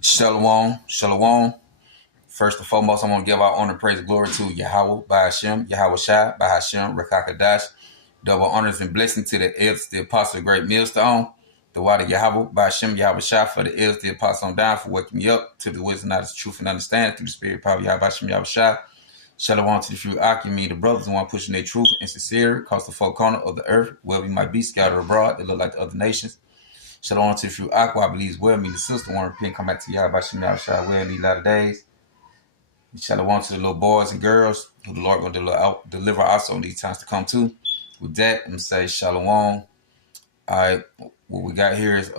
Shalom, shalom. First and foremost, I want to give our honor, praise, and glory to Yahweh, Bahashem, Yahweh Shai, Bahashem, Rekakadash. Double honors and blessings to the elders, the apostle, the great millstone, the water Yahweh, Bahashem, Yahweh Shai, for the elders, the apostle on down, for waking me up to the wisdom, knowledge, truth, and understanding through the spirit, power, Yahweh, Bahashem, Yahweh Shai. Shalom to the few me, the brothers, the one pushing their truth and sincere, across the four corner of the earth, where we might be scattered abroad, they look like the other nations. Shalom to the few I believe well, me, the sister, want to repent, come back to Yahweh, Bahashem, Yahweh Shai, well, in these latter days. Shalom to the little boys and girls who the Lord going to deliver also in these times to come too. With that, I'm going to say shalom. All right, what we got here is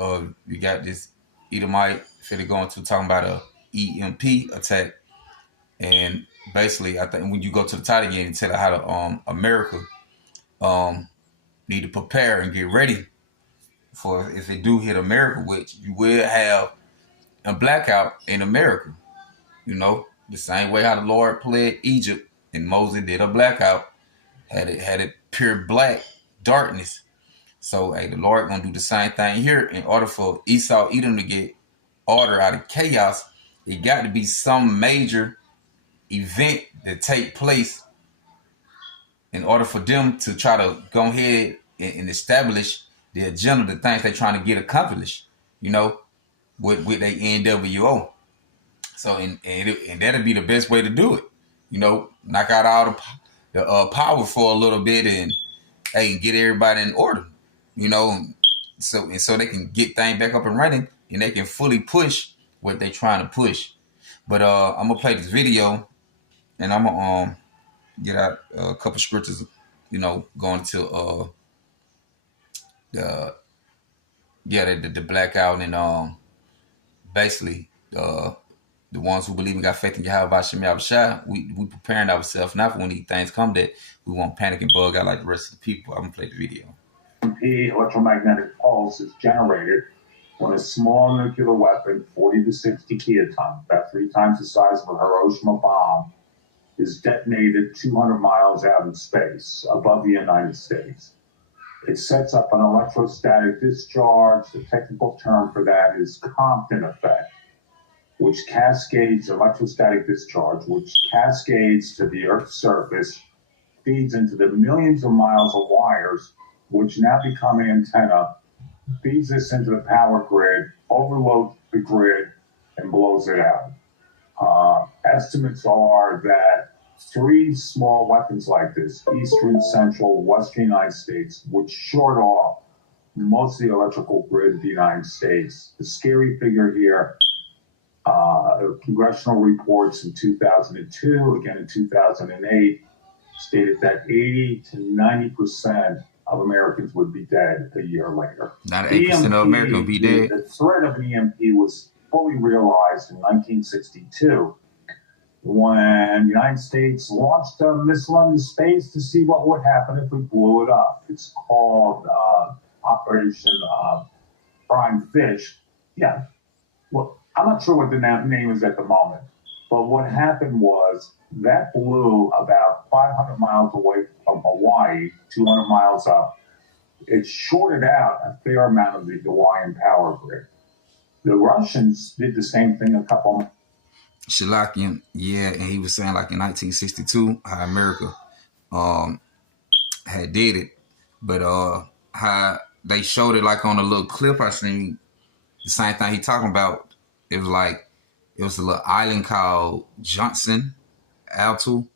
we got this Edomite finna go into talking about a EMP attack. And basically, I think when you go to the title again and tell how to America need to prepare and get ready for if they do hit America, which you will have a blackout in America. You know, the same way how the Lord plagued Egypt and Moses did a blackout, had it pure black darkness. So hey, the Lord gonna do the same thing here. In order for Esau, Edom to get order out of chaos, it got to be some major event that take place in order for them to try to go ahead and establish the agenda, the things they're trying to get accomplished. You know, with their NWO. So and that'll be the best way to do it. You know, knock out all the power for a little bit and hey, get everybody in order. You know, so they can get things back up and running and they can fully push what they're trying to push. But I'm gonna play this video and I'm gonna get out a couple scriptures. You know, going to the blackout and basically the ones who believe in got faith in Yahweh Hashem Yahweh Shai, we preparing ourselves not for when these things come that we won't panic and bug out like the rest of the people. I'm gonna play the video. EMP, electromagnetic pulse, is generated when a small nuclear weapon, 40 to 60 kilotons, about 3 times the size of a Hiroshima bomb, is detonated 200 miles out in space above the United States. It sets up an electrostatic discharge. The technical term for that is Compton effect, which cascades electrostatic discharge, which cascades to the Earth's surface, feeds into the millions of miles of wires, which now become antenna, feeds this into the power grid, overloads the grid, and blows it out. Estimates are that 3 small weapons like this, eastern, central, western United States, would short off most of the electrical grid of the United States. The scary figure here, congressional reports in 2002, again in 2008, stated that 80 to 90% of Americans would be dead a year later. 98% of Americans would be dead. The threat of an EMP was fully realized in 1962 when the United States launched a missile into space to see what would happen if we blew it up. It's called Operation Prime Fish. Yeah. Well, I'm not sure what the name is at the moment, but what happened was that blew about 500 miles away from Hawaii, 200 miles up. It shorted out a fair amount of the Hawaiian power grid. The Russians did the same thing a couple. Shalakian, yeah, and he was saying like in 1962 how America had did it, but how they showed it like on a little clip I seen. The same thing he talking about. It was a little island called Johnson Atoll,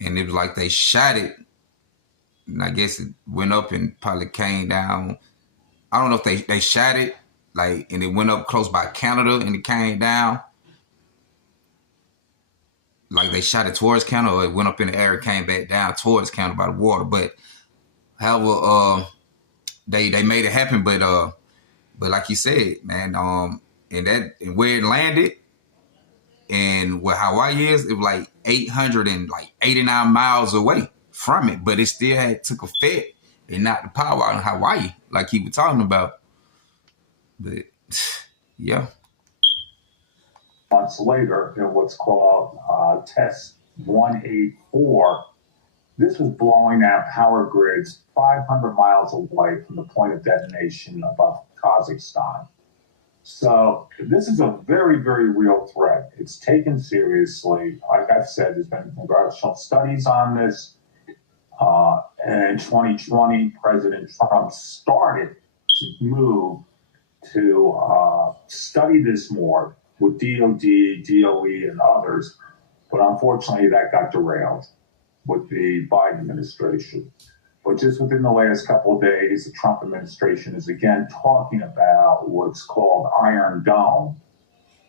and it was like they shot it, and I guess it went up and probably came down. I don't know if they shot it like and it went up close by Canada and it came down. Like they shot it towards Canada, or it went up in the air, came back down towards Canada by the water. But however, they made it happen. But like you said, man, and where it landed and where Hawaii is, it was like 889 miles away from it. But it still took effect and knocked the power out in Hawaii, like he was talking about. But yeah. Months later, in what's called Test 184, this was blowing out power grids 500 miles away from the point of detonation above Kazakhstan. So this is a very, very real threat. It's taken seriously. Like I've said, there's been congressional studies on this. And in 2020, President Trump started to move to study this more with DOD, DOE, and others. But unfortunately, that got derailed with the Biden administration. But just within the last couple of days, the Trump administration is again talking about what's called Iron Dome,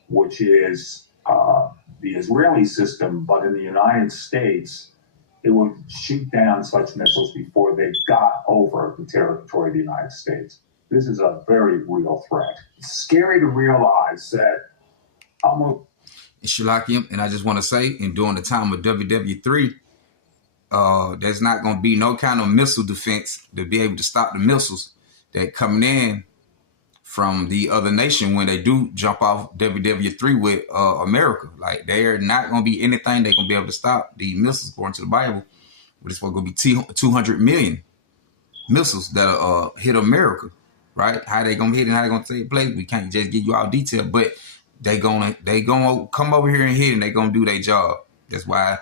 which is the Israeli system, but in the United States, it would shoot down such missiles before they got over the territory of the United States. This is a very real threat. It's scary to realize that almost. Shalakim, and I just want to say, and during the time of WW3, there's not going to be no kind of missile defense to be able to stop the missiles that coming in from the other nation when they do jump off WW3 with America. Like, they're not going to be anything they're going to be able to stop the missiles, according to the Bible. But it's going to be 200 million missiles that hit America, right? How they going to hit and how they going to take place, we can't just give you all detail, but they gonna come over here and hit, and they gonna do their job. That's why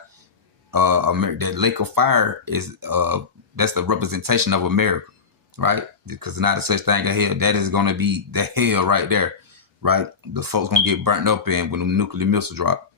that lake of fire is that's the representation of America, right? Because not a such thing as hell. That is gonna be the hell right there, right? The folks gonna get burnt up in when the nuclear missile drop.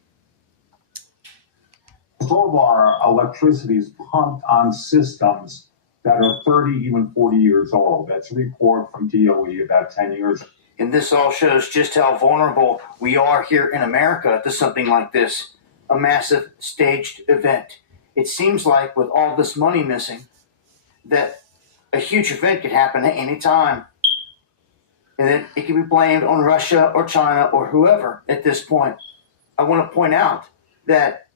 All of our electricity is pumped on systems that are 30, even 40 years old. That's a report from DOE about 10 years ago. And this all shows just how vulnerable we are here in America to something like this, a massive staged event. It seems like with all this money missing, that a huge event could happen at any time. And then it can be blamed on Russia or China or whoever at this point. I want to point out that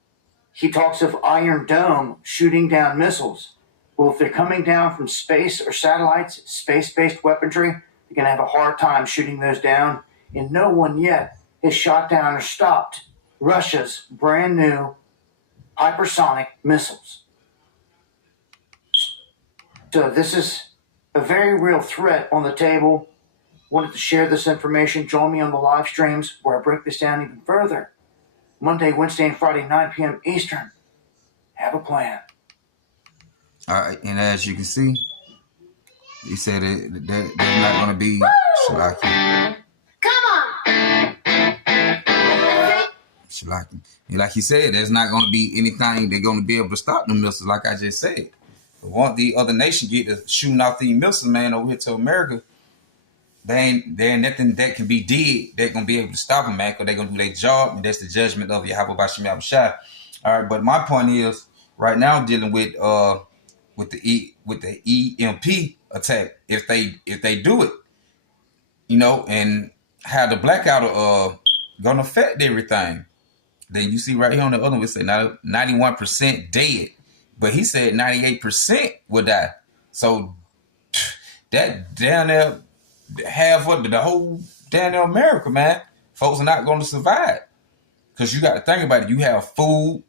he talks of Iron Dome shooting down missiles. Well, if they're coming down from space or satellites, space-based weaponry, you're going to have a hard time shooting those down, and no one yet has shot down or stopped Russia's brand new hypersonic missiles. So this is a very real threat on the table. Wanted to share this information. Join me on the live streams where I break this down even further. Monday, Wednesday, and Friday, 9 p.m. Eastern. Have a plan. All right, and as you can see, he said that there's not going to be Shalakim. Come on. Shalakim. And like he said, there's not going to be anything they're going to be able to stop the missiles, like I just said. But once the other nation get to shooting off these missiles, man, over here to America, there ain't nothing that can be did that's going to be able to stop them, man, because they're going to do their job, and that's the judgment of Yahweh Bashim Yahushua. All right, but my point is, right now, dealing with the EMP attack, if they do it, and how the blackout gonna affect everything. Then you see right here on the other one, it said 91% dead, but he said 98% will die. So that down there, half of the whole down there America, man, folks are not going to survive. Because you got to think about it. You have food,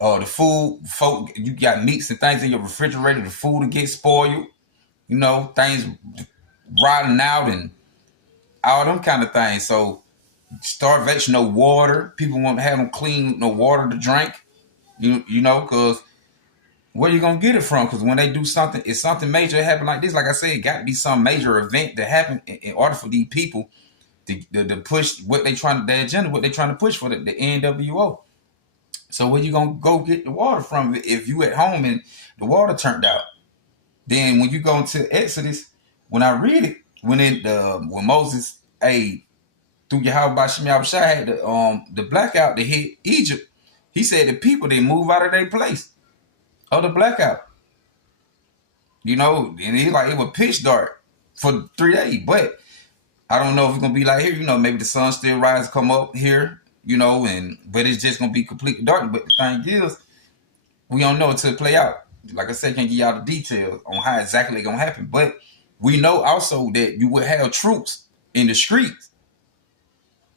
the food, folk, you got meats and things in your refrigerator, the food will get spoiled, things rotting out and all them kind of things. So starvation, no water. People won't have them clean, no water to drink, because where you going to get it from? Because when they do something, it's something major that happen like this. Like I said, it got to be some major event that happened in order for these people to push what they trying, their agenda, what they trying to push for the NWO. So where you going to go get the water from if you at home and the water turned out? Then when you go into Exodus, when I read it, when Moses, through Yahweh Bashim Yahushua had the blackout that hit Egypt, he said the people didn't move out of their place of the blackout. And it was pitch dark for 3 days. But I don't know if it's gonna be like here. Maybe the sun still rise, come up here. But it's just gonna be completely dark. But the thing is, we don't know until it play out. Like I said, can't give y'all the details on how exactly it's gonna happen. But we know also that you will have troops in the streets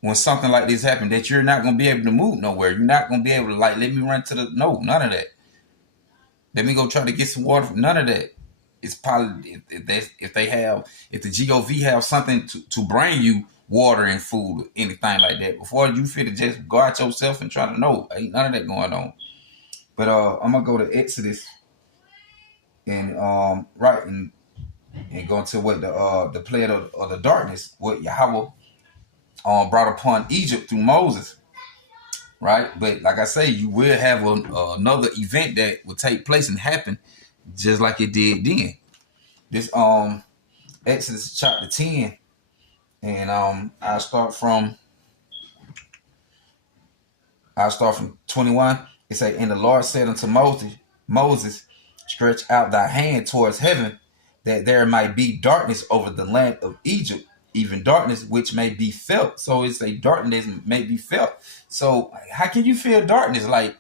when something like this happens, that you're not gonna be able to move nowhere. You're not gonna be able to let me run to none of that. Let me go try to get some water. None of that. It's probably if the GOV have something to bring you water and food or anything like that. Before you fit to just go out yourself and try to know, ain't none of that going on. But I'm gonna go to Exodus and and go into what the plague of the darkness, what Yahweh brought upon Egypt through Moses, right? But like I say, you will have another event that will take place and happen just like it did then. This Exodus chapter 10, and I'll start from 21. It say, and the Lord said unto Moses, stretch out thy hand towards heaven, that there might be darkness over the land of Egypt, even darkness which may be felt. So it's a darkness may be felt. So how can you feel darkness? Like,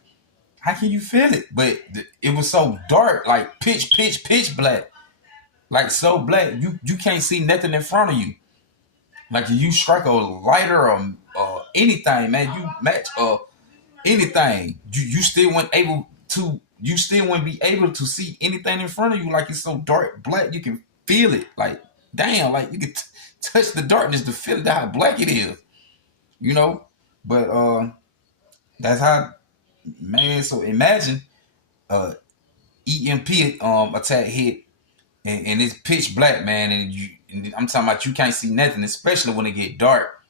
how can you feel it? But it was so dark, like pitch black, like so black you can't see nothing in front of you. Like you strike a lighter or anything, man, you match anything, you still wouldn't be able to see anything in front of you. Like it's so dark black, you can feel it. Like damn, like you can touch the darkness to feel it, how black it is, you know. But that's how, man. So imagine EMP attack hit, and it's pitch black, man, and I'm talking about you can't see nothing, especially when it get dark,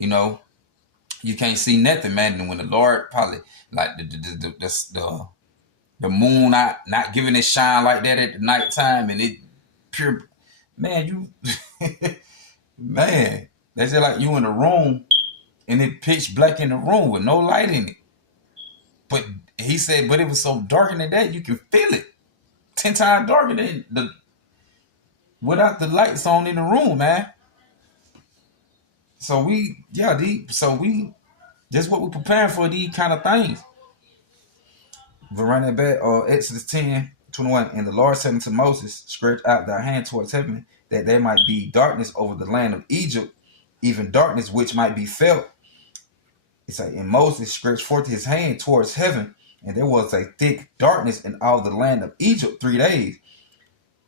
you know. You can't see nothing, man. And when the Lord probably like the moon not giving it shine like that at the nighttime, and it pure, man, you man, that's just like you in a room and it pitch black in the room with no light in it. But he said, but it was so dark in the day you can feel it 10 times darker than without the lights on in the room, man. So just what we're preparing for these kind of things. But run that back, Exodus 10:21. And the Lord said unto Moses, stretch out thy hand towards heaven, that there might be darkness over the land of Egypt, even darkness which might be felt. It's like, and Moses stretched forth his hand towards heaven, and there was a thick darkness in all the land of Egypt 3 days.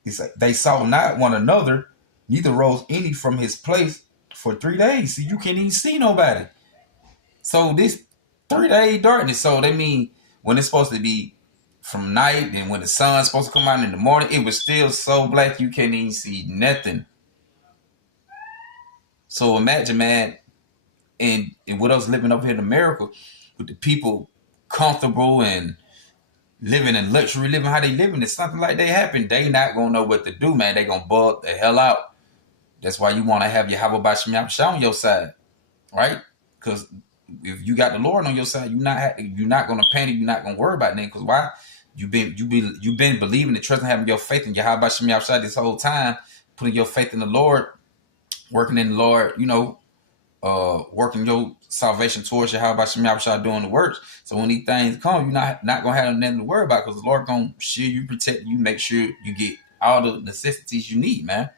It's like, they saw not one another, neither rose any from his place for 3 days. See, you can't even see nobody. So this 3 day darkness. So they mean when it's supposed to be from night and when the sun's supposed to come out in the morning, it was still so black you can't even see nothing. So imagine, man, and with us living up here in America, with the people comfortable and living in luxury, living how they living, if something like that happen, they not gonna know what to do, man. They gonna bug the hell out. That's why you want to have your Yahweh Bashim Yahshua on your side, right? Because if you got the Lord on your side, you're not gonna panic. You're not gonna worry about anything. Because why? You've been believing and trusting, having your faith in Yahweh Bashim Yahshua this whole time, putting your faith in the Lord, working in the Lord, you know, working your salvation towards Yahweh Bashim Yahshua, doing the works. So when these things come, you're not gonna have nothing to worry about, because the Lord gonna shield you, protect you, make sure you get all the necessities you need, man.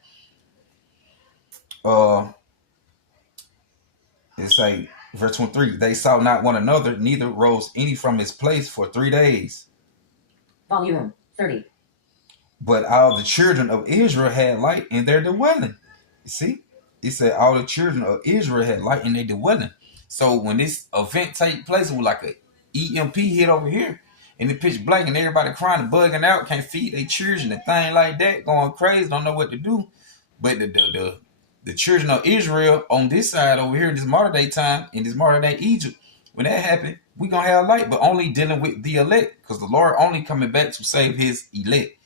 It's like verse 23, they saw not one another, neither rose any from his place for 3 days. Volume 30. But all the children of Israel had light in their dwelling. You see? It said all the children of Israel had light in their dwelling. So when this event take place, it was like a EMP hit over here, and it pitch black, and everybody crying and bugging out, can't feed their children and thing like that, going crazy, don't know what to do. But the children of Israel on this side over here, this modern day time, in this modern day Egypt, when that happened, we gonna have light, but only dealing with the elect, because the Lord only coming back to save his elect.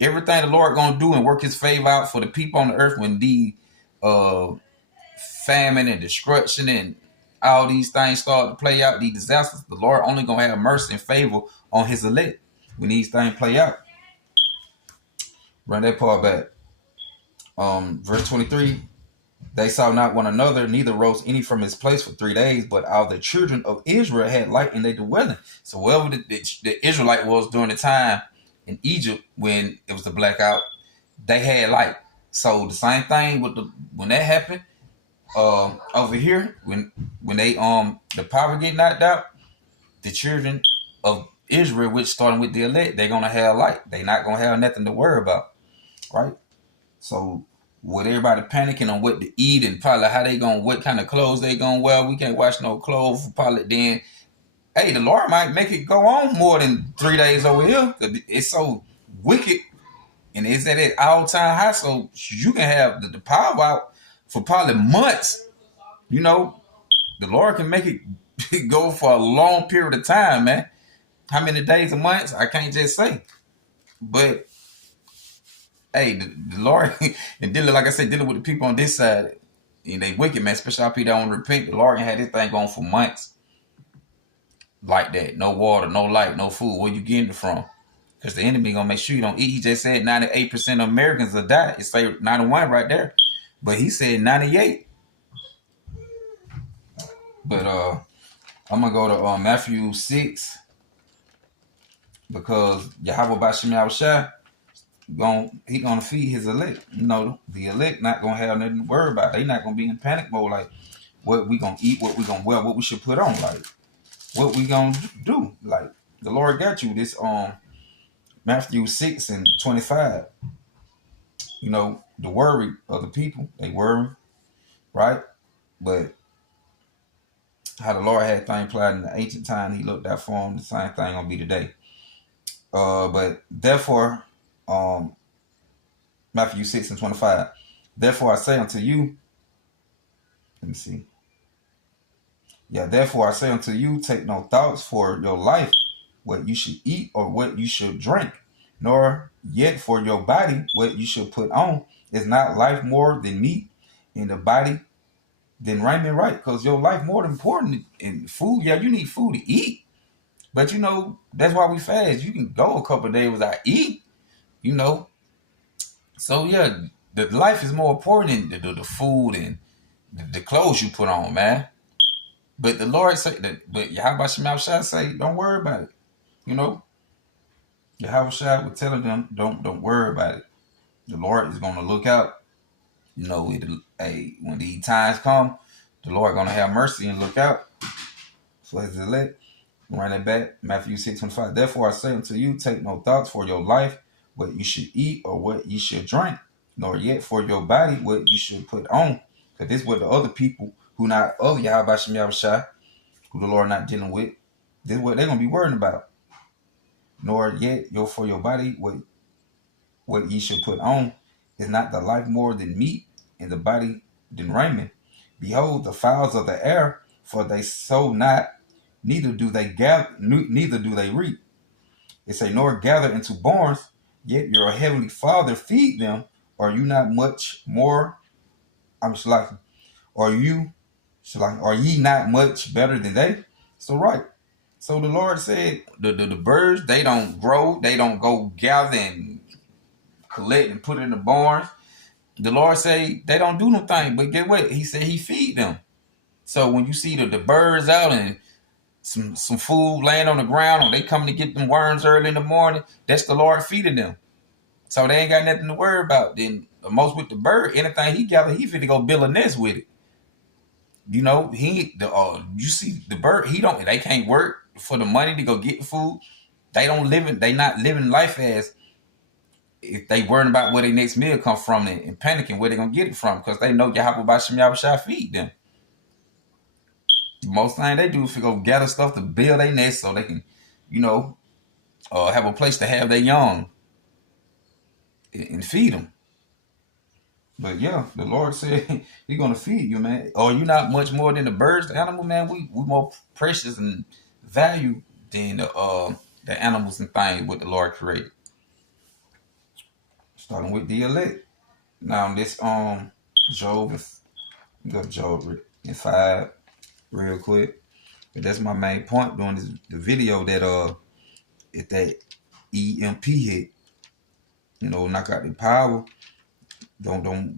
Everything the Lord gonna do and work his favor out for the people on the earth when the famine and destruction and all these things start to play out, these disasters, the Lord only gonna have mercy and favor on his elect when these things play out. Run that part back. Verse 23, they saw not one another, neither rose any from his place for 3 days, but all the children of Israel had light in their dwelling. So wherever the Israelite was during the time in Egypt when it was the blackout, they had light. So the same thing with when that happened over here, when they the power get knocked out, the children of Israel, which starting with the elect, they're gonna have light. They're not gonna have nothing to worry about, right? So with everybody panicking on what to eat and probably how they gonna, what kind of clothes they gonna wear. We can't wash no clothes for probably then. Hey, the Lord might make it go on more than 3 days over here. It's so wicked and it's at an all-time high. So you can have the power out for probably months. You know, the Lord can make it go for a long period of time, man. How many days or months? I can't just say. But hey, the Lord, and dealing, like I said, dealing with the people on this side, and they wicked, man, especially our people that don't repent. The Lord can have this thing going for months like that. No water, no light, no food. Where you getting it from? Because the enemy gonna make sure you don't eat. He just said 98% of Americans will die. It say 91 right there, but he said 98. But I'm gonna go to Matthew 6 because Yahweh Bashim Yahushua he gonna feed his elect. You know, the elect not gonna have nothing to worry about. They not gonna be in panic mode like what we gonna eat, what we gonna wear, what we should put on, like what we gonna do. Like the Lord got you. This Matthew 6 and 25. You know, the worry of the people, they worry, right? But how the Lord had things applied in the ancient time, he looked out for them, the same thing gonna be today. But therefore, Matthew 6 and 25. Therefore I say unto you, let me see. Yeah, therefore I say unto you, take no thoughts for your life, what you should eat or what you should drink, nor yet for your body, what you should put on. Is not life more than meat, and the body than raiment, right? Because your life more important than food. Yeah, you need food to eat. But, you know, that's why we fast. You can go a couple of days without eat, you know. So, yeah, the life is more important than the food and the clothes you put on, man. But the Lord said that, but Yahweh Shema Shai say, don't worry about it. You know, Yahweh Shai was telling them, don't worry about it. The Lord is going to look out. You know, when these times come, the Lord going to have mercy and look out for his elect. Run it back, Matthew 6:25. Therefore I say unto you, take no thoughts for your life, what you should eat or what you should drink, nor yet for your body, what you should put on. Because this is what the other people who not of Yahweh Shem Yahushua, who the Lord not dealing with, this is what they're going to be worrying about. Nor yet for your body, what you should put on. Is not the life more than meat, and the body than raiment? Behold, the fowls of the air, for they sow not, neither do they gather, neither do they reap. It say, nor gather into barns, yet your heavenly Father feed them. Are you not much more? I'm just like, are ye not much better than they? So right. So the Lord said, the birds, they don't grow, they don't go gather and collect and put it in the barns. The Lord say they don't do no thing, but get what? He said he feed them. So when you see the birds out and some food laying on the ground, or they coming to get them worms early in the morning, that's the Lord feeding them. So they ain't got nothing to worry about. Then most with the bird, anything he gather, he finna go build a nest with it. You know, you see the bird, they can't work for the money to go get the food. They not living life as if they worrying about where their next meal come from and panicking where they gonna get it from, because they know Yahweh Bashim Yahushua feed them. Most thing they do is go gather stuff to build their nest so they can, you know, have a place to have their young and feed them. But yeah, the Lord said He's gonna feed you, man. Are you not much more than the birds, the animal, man? We more precious and value than the animals and things what the Lord created. Starting with the elect. Now this Job, go to Job in 5 real quick. But that's my main point during the video, that if that EMP hit, you know, knock out the power,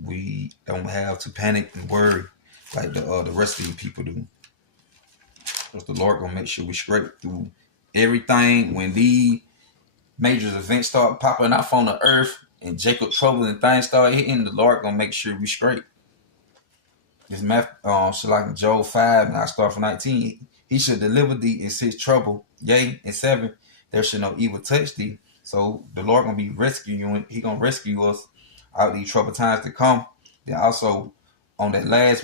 we don't have to panic and worry like the rest of you people do. Because the Lord gonna make sure we straight through everything. When these major events start popping off on the earth and Jacob trouble and things start hitting, the Lord gonna make sure we straight. It's like Job 5, and I start from 19. He should deliver thee in 6 trouble, yea, in 7 there should no evil touch thee. So the Lord gonna be rescuing you, and He gonna rescue us out of these troubled times to come. Then also on that last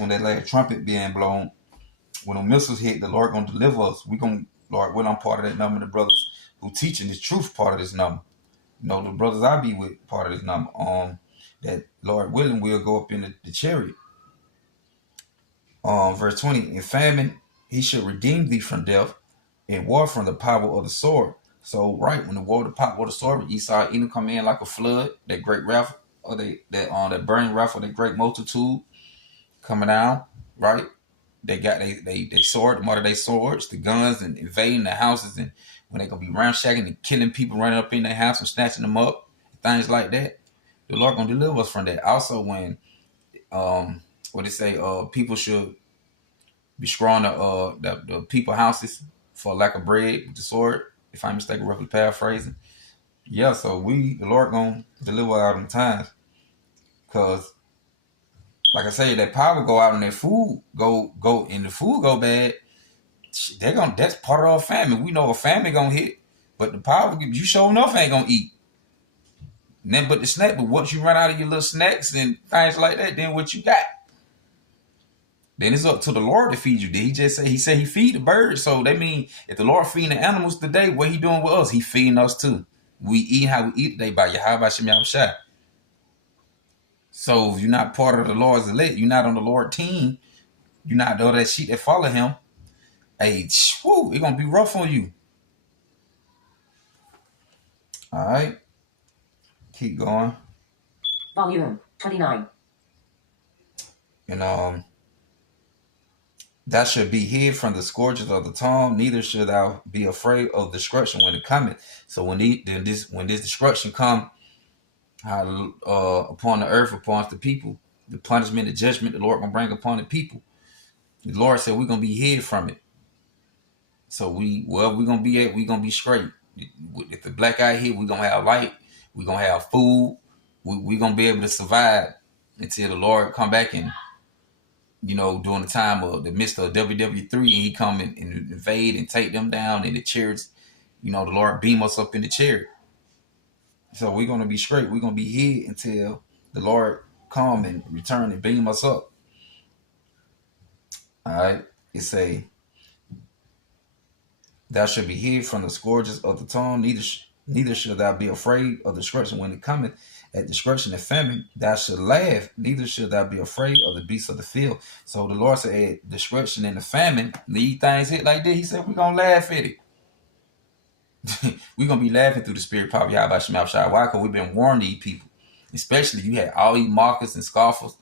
trumpet being blown, when the missiles hit, the Lord gonna deliver us. Lord, when I'm part of that number, the brothers who teaching this truth part of this number. The brothers I be with part of this number. That Lord willing will go up in the chariot. Verse 20, in famine, he should redeem thee from death, and war from the power of the sword. So, right, when the war, the power of the sword, you saw Edom come in like a flood, that great wrath, or that burning wrath of that great multitude coming down, right? They got they sword, the mother they swords, the guns, and invading the houses, and when they gonna be ramshacking and killing people, running up in their house and snatching them up, things like that. The Lord gonna deliver us from that. Also, when what they say, people should be destroying the people houses for lack of bread with the sword. If I'm mistaken, roughly paraphrasing. Yeah, so the Lord gonna deliver out them times, cause like I say, that power go out and that food go and the food go bad. That's part of our famine. We know a famine gonna hit, but the power you sure enough ain't gonna eat. Then but the snack, but once you run out of your little snacks and things like that, then what you got? Then it's up to the Lord to feed you. Did he said he feed the birds? So that mean if the Lord feeding the animals today, what he doing with us? He feeding us too. We eat how we eat today by Yahweh Shem Yahushua. So if you're not part of the Lord's elect, you're not on the Lord team, you're not all that sheep that follow him, hey, it's gonna be rough on you. All right. Keep going. Volume 29. And thou should be hid from the scourges of the tongue, neither should thou be afraid of destruction when it cometh. So when this destruction come upon the earth, upon the people, the punishment, the judgment the Lord gonna bring upon the people, the Lord said we're gonna be hid from it. So we're gonna be at, we're gonna be straight. If the black eye hit, we're gonna have light, we're gonna have food, we're gonna be able to survive until the Lord come back and during the time of the midst of WW3, and he come and invade and take them down in the chariots. The Lord beam us up in the chariot. So we're gonna be straight. We're gonna be hid until the Lord come and return and beam us up. All right. It say, thou should be hid from the scourges of the tongue, neither should thou be afraid of destruction when it cometh. At destruction and famine, thou should laugh, neither should thou be afraid of the beasts of the field. So the Lord said, at destruction and the famine, these things hit like this. He said, we're going to laugh at it. We're going to be laughing through the spirit power of Yahweh Shem Yahushua. Why? Because we've been warning these people. Especially you had all these mockers and scoffers,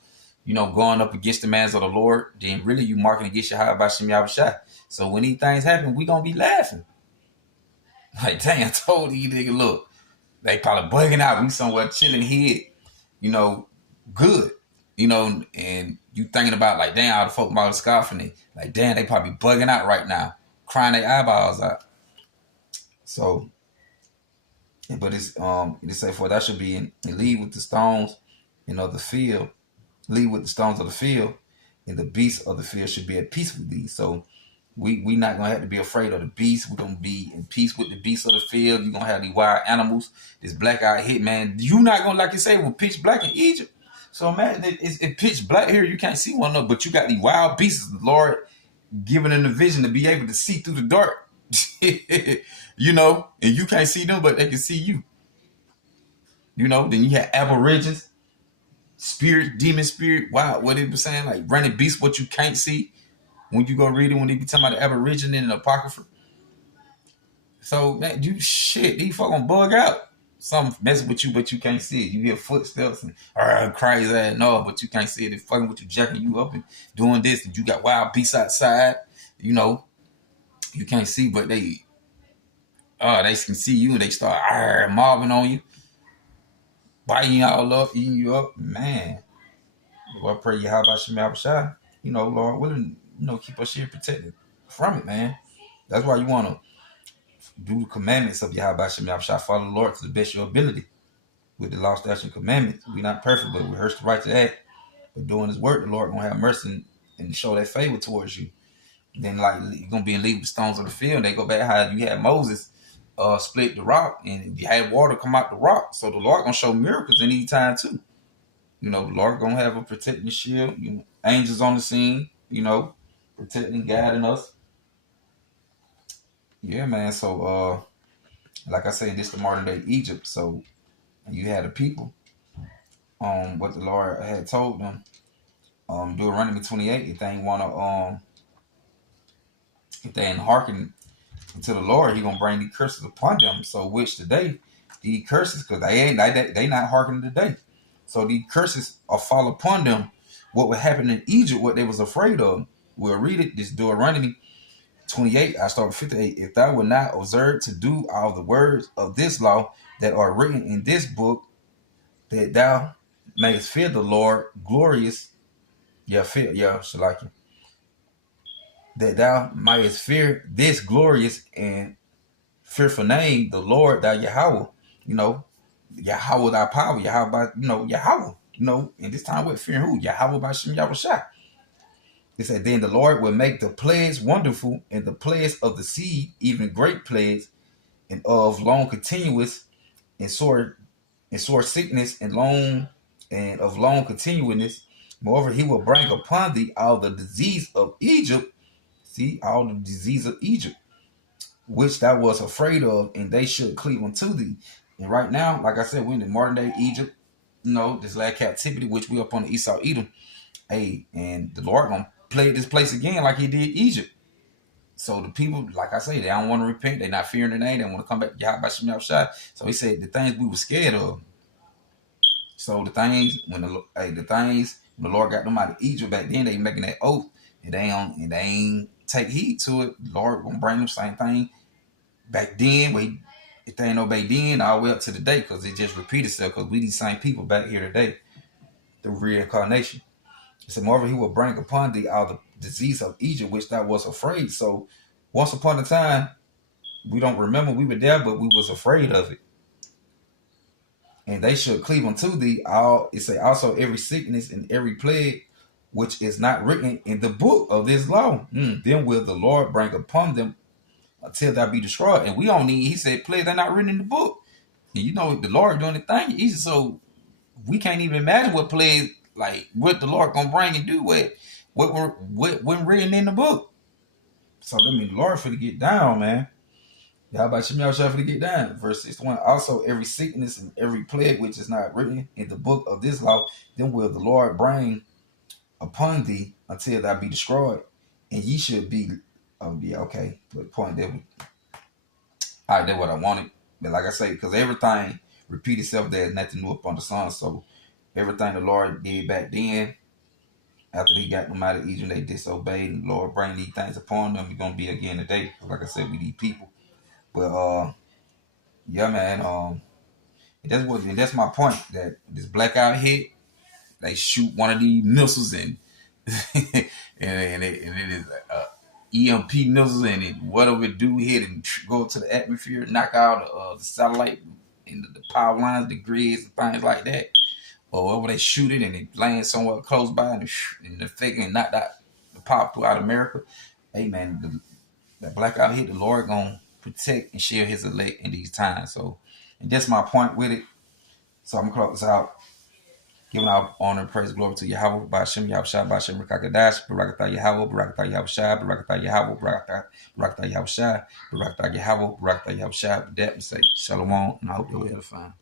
going up against the mans of the Lord. Then really you marking against Yahweh Shem Yahushua. So when these things happen, we're going to be laughing. Like, dang, I told you nigga, look. They probably bugging out. We somewhere chilling here, good, and you thinking about like, damn, all the folk about scoffing it. Like, damn, they probably bugging out right now, crying their eyeballs out. So, but it say for that should be in leave with the stones, of the field, leave with the stones of the field, and the beasts of the field should be at peace with thee. So we not gonna have to be afraid of the beast. We're gonna be in peace with the beasts of the field. You're gonna have these wild animals. This black-eyed hit, man. You not gonna, like you say, with pitch black in Egypt. So man, it's pitch black here. You can't see one another, but you got these wild beasts. The Lord giving them the vision to be able to see through the dark. And you can't see them, but they can see you. Then you have aborigines, spirit, demon spirit. Wow, what they were saying, like running beasts, what you can't see. When you go read it, when they be talking about the Aborigine and the Apocrypha. So, man, these fuck gonna bug out. Something messing with you, but you can't see it. You hear footsteps and crazy ass, no, but you can't see it. They fucking with you, jacking you up and doing this, and you got wild beasts outside. You can't see, but they can see you and they start mobbing on you, biting you all up, eating you up. Man, I pray you how about Shem Yahushua. Lord willing, keep us here protected from it, man. That's why you want to do the commandments of Yahweh Shem Yahushua. Follow the Lord to the best of your ability with the law, statutes, and commandments. We're not perfect, but we rehearse the right to act. But doing His work, the Lord gonna have mercy and show that favor towards you. And then, like, you're gonna be in league with the stones of the field. They go back how you had Moses split the rock, and you had water come out the rock. So the Lord gonna show miracles in these time too. You know, the Lord gonna have a protecting shield. You know, angels on the scene. You know, protecting, guiding us. Yeah, man. So, like I said, this the modern day Egypt. So you had the people. What the Lord had told them. Deuteronomy 28. If they ain't hearken to the Lord, He gonna bring these curses upon them. So, which today, these curses, because they not hearkening today. So these curses are fall upon them. What would happen in Egypt? What they was afraid of. We'll read it. This Deuteronomy 28, I start with 58. If thou wilt not observe to do all the words of this law that are written in this book, that thou mayest fear the Lord glorious, Shalaki, that thou mayest fear this glorious and fearful name, the Lord thy Yahweh, you know, Yahweh thy power, Yahweh by, Yahweh, in this time we're fearing who? Yahweh by Shem Yahushua. It said, then the Lord will make the plagues wonderful, and the plagues of the seed, even great plagues, and of long continuous and sore sickness and of long continuousness. Moreover, he will bring upon thee all the disease of Egypt. See, all the disease of Egypt, which thou was afraid of, and they should cleave unto thee. And right now, like I said, we're in the modern day Egypt, this last captivity, which we up on the Esau Edom. Hey, and the Lord gonna play this place again like he did Egypt. So the people, like I say, they don't want to repent. They're not fearing the name. They want to come back to Yahweh Shem Yahushua. So he said the things we were scared of. So the things when the Lord got them out of Egypt back then, they making that oath, and they ain't take heed to it. The Lord gonna bring them same thing back then. If they ain't obey then, all the way up to the day, because it just repeat itself. Because we these same people back here today, the reincarnation. It said, moreover, he will bring upon thee all the disease of Egypt, which thou was afraid. So once upon a time, we don't remember we were there, but we was afraid of it. And they should cleave unto thee all. It say also every sickness and every plague which is not written in the book of this law. Then will the Lord bring upon them until thou be destroyed. And we don't need, he said, plagues they're not written in the book. And the Lord doing the thing easy. So we can't even imagine what plagues, like what the Lord gonna bring and do what wasn't written in the book. So that means the Lord for to get down, man. Yahweh Shem Yahushua for to get down. Verse 61. Also every sickness and every plague which is not written in the book of this law, then will the Lord bring upon thee until thou be destroyed. And ye should be okay. But the point that I did what I wanted. But like I say, because everything repeat itself, there's nothing new upon the sun. So everything the Lord did back then, after he got them out of Egypt, they disobeyed, and the Lord bring these things upon them. It's gonna be again today. Like I said, we need people. But yeah, man. That's my point. That this blackout hit, they shoot one of these missiles and and it is EMP missiles, and whatever it do hit and go to the atmosphere, knock out the satellite and the power lines, the grids, and things like that. Or wherever they shoot it and it lands somewhere close by and the fake and knock out the power throughout America. Hey man, that blackout hit, the Lord gonna protect and shield his elect in these times. So, and that's my point with it. So I'm gonna close this out. Giving our honor, praise, glory to Yahweh, Ba'ashem, Yahushua, Ba'ashem, Rekakadash, Barakatah Yahweh, Barakatah Yahushua, Barakatah Yahweh, Barakatah Yahushua, Barakatah Yahweh, Barakatah Yahushua. With that, we say Shalom, and I hope you're edifying.